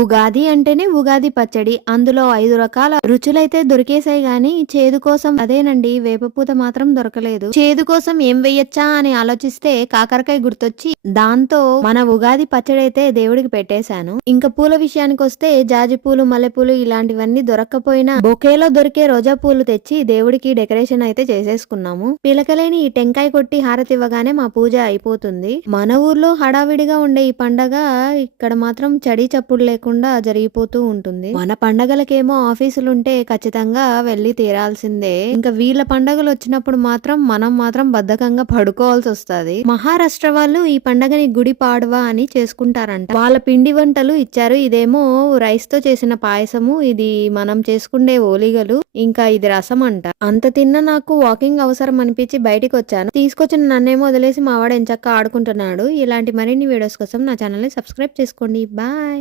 ఉగాది అంటేనే ఉగాది పచ్చడి. అందులో 5 రకాల రుచులైతే దొరికేసాయి గానీ, చేదు కోసం అదేనండి వేపపూత మాత్రం దొరకలేదు. చేదు కోసం ఏం వెయ్యొచ్చా అని ఆలోచిస్తే కాకరకాయ గుర్తొచ్చి, దాంతో మన ఉగాది పచ్చడైతే దేవుడికి పెట్టేశాను. ఇంక పూల విషయానికొస్తే జాజి పూలు, మల్లెపూలు ఇలాంటివన్నీ దొరక్కపోయినా బొకేలో దొరికే రోజా పూలు తెచ్చి దేవుడికి డెకరేషన్ అయితే చేసేసుకున్నాము. పిలకలేని ఈ టెంకాయ కొట్టి హారతివ్వగానే మా పూజ అయిపోతుంది. మన ఊర్లో హడావిడిగా ఉండే ఈ పండగ ఇక్కడ మాత్రం చడి చప్పుడు లేకుండా జరిగిపోతూ ఉంటుంది. మన పండగలకేమో ఆఫీసులుంటే ఖచ్చితంగా వెళ్లి తీరాల్సిందే. ఇంకా వీళ్ళ పండగలు వచ్చినప్పుడు మాత్రం మనం మాత్రం బద్ధకంగా పడుకోవాల్సి వస్తుంది. మహారాష్ట్ర వాళ్ళు ఈ పండగని గుడి పాడవా అని చేసుకుంటారంట. వాళ్ళ పిండి వంటలు ఇచ్చారు. ఇదేమో రైస్ తో చేసిన పాయసము, ఇది మనం చేసుకుండే ఓలిగలు, ఇంకా ఇది రసం అంట. అంత తిన్న నాకు వాకింగ్ అవసరం అనిపించి బయటికి వచ్చాను. తీసుకొచ్చిన నన్నేమో వదిలేసి మావాడు ఎంచక్క ఆడుకుంటున్నాడు. ఇలాంటి మరిన్ని వీడియోస్ కోసం నా ఛానల్ ని సబ్స్క్రైబ్ చేసుకోండి. బాయ్.